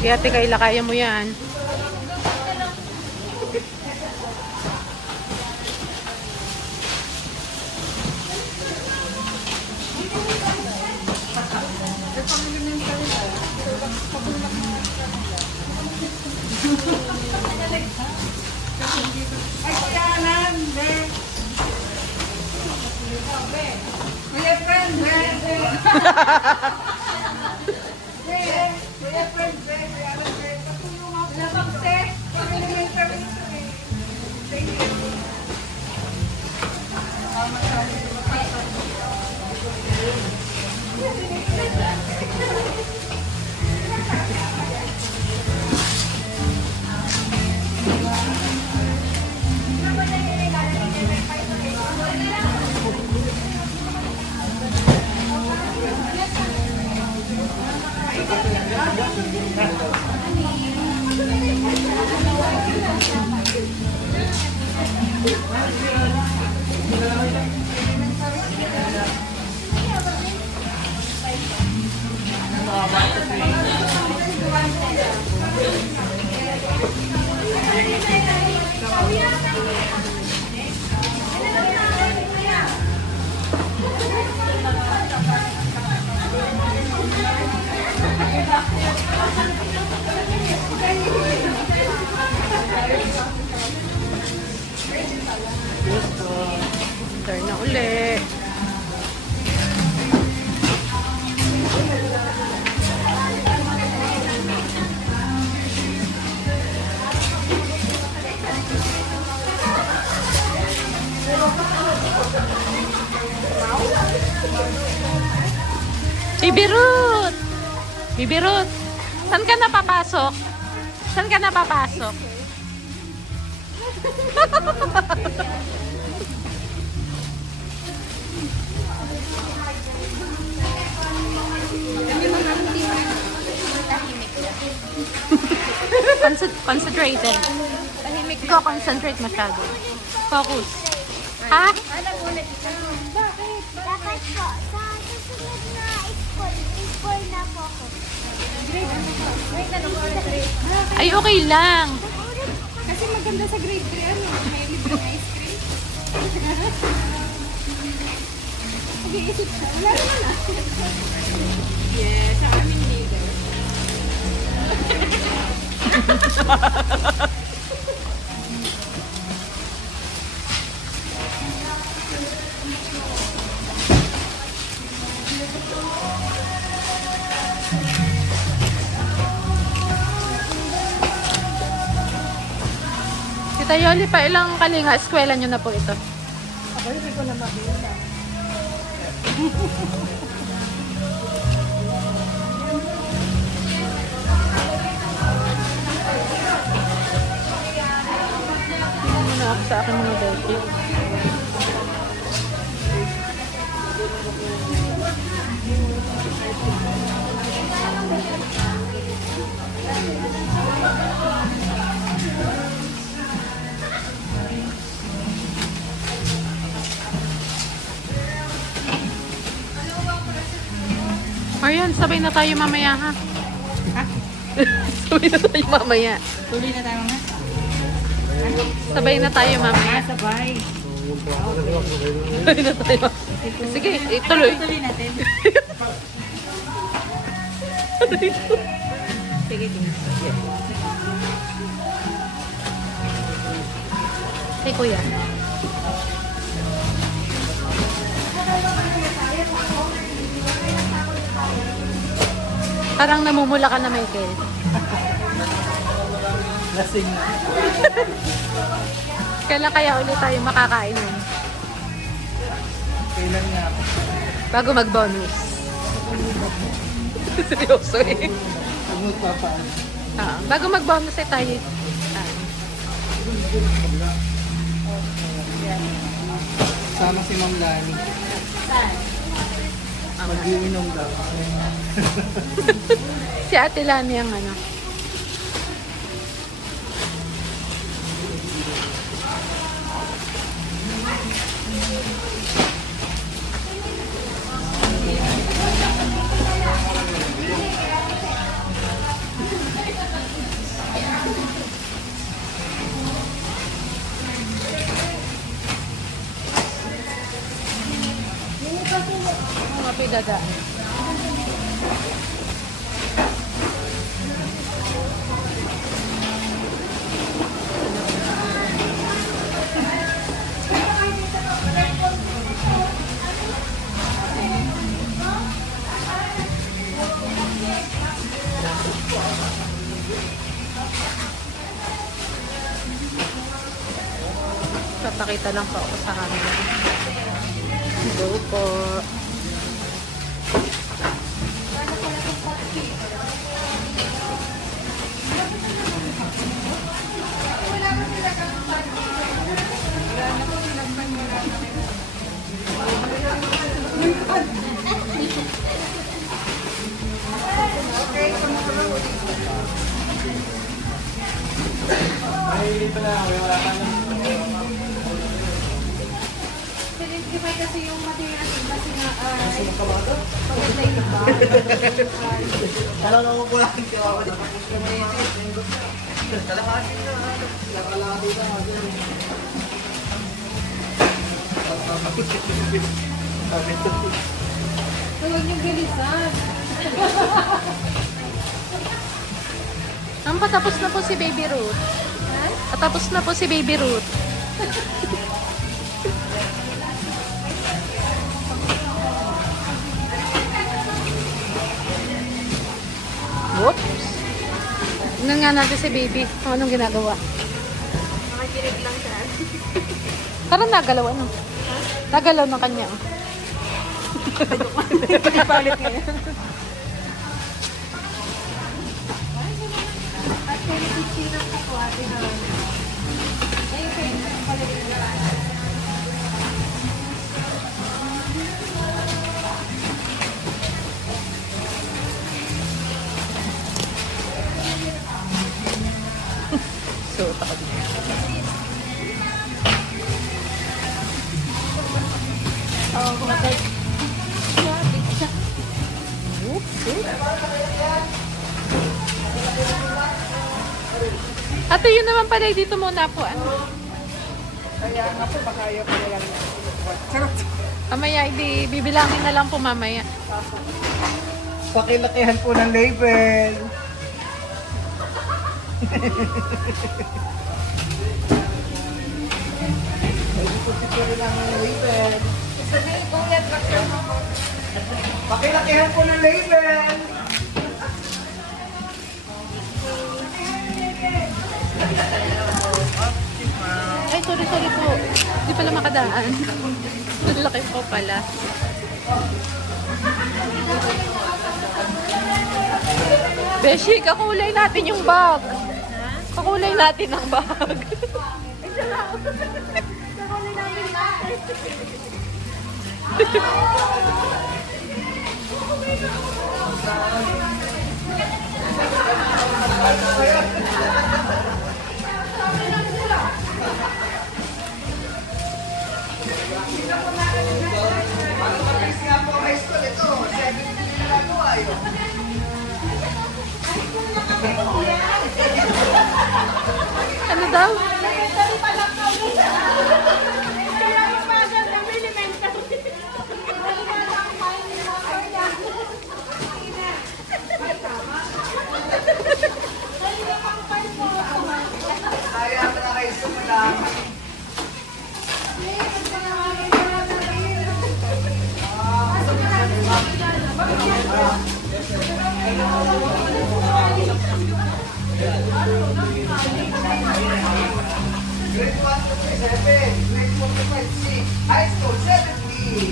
Kaya ate Kayla, kaya mo yan. Ay, kuyanan, be. Kuya friend, be. Kuya friend, be. Kuyanan, be. Patulong ako. Wala bang set? Elementary ito eh. Thank you. Turn na uli. Bibirut! Bibirut! Saan ka napapasok? Saan ka napapasok? Concentrated. Ikaw concentrate masyado. Focus. Ha? Alam mo na dito. Bakit? Dapat po, sa susunod na school na po ako. Grade ano ka? Grade ano ka? Grade? Ay, okay lang. Kasi maganda sa grade 3 ano, may libreng ice cream. Nag-iisip siya. Wala naman ah. Yes, sa amin neither. Tita Yoli, pa ilang kalinga eskwela nyo na po ito? Ako hindi ko na mabila. Tingnan mo na ako sa akin mga dati. Ayan, sabay na tayo mamaya ha. Ha? Sabay na tayo mamaya. Tuloy na tayo nga. Sabay na tayo mamaya. Sabay. Sabay na tayo. Sige, ituloy. Tuloy natin. Sige, sige. Hey, kuya. Parang namumula ka na, Michael. Lasing na. Kailan kaya ulit tayo makakain nun? Kailan nga ako? Bago mag-bonus. Seryoso eh. Pag magpapaan. Bago mag-bonus eh tayo. Sama si Ma'am Lani. Saan? Mag-iinom daw. Si Ate Lani ang ano. idadaan. Papakita lang po ako sa camera. Go po. Sinimplify kasi yung material kasi nga Alam mo po lang kaya ako dito. Kalahati na. Kalahati na. huwag niyong bilisan. Patapos na po si Baby Ruth. Patapos na po si Baby Ruth. Whoops. Tingnan nga natin si Baby. Kung anong ginagawa. Makikinig lang siya. Parang nagalaw ano? Nagalaw ng kanya. Palit ngayon. At kaya nagsisinang ako ate na. Ayun kayo, palit ngayon. So, takot. Oh, kumatay. Oops. Ate, yun naman pala. Dito muna po. Ano? Kaya nga po, baka ayaw ko na lang. Sarap. Mamaya, bibilangin na lang po mamaya. Pakilakihan po ng label. Ito rin ang label. Pakilakihan po ng label. Ay, sorry po. Hindi pala makadaan. Laki po pala. Beshi, kakulay natin yung bag. Kakulay natin ang bag. Ano daw? Kaya na kayo sumula. Grade 1 to 7, grade 4 to 5, 6, high school 70.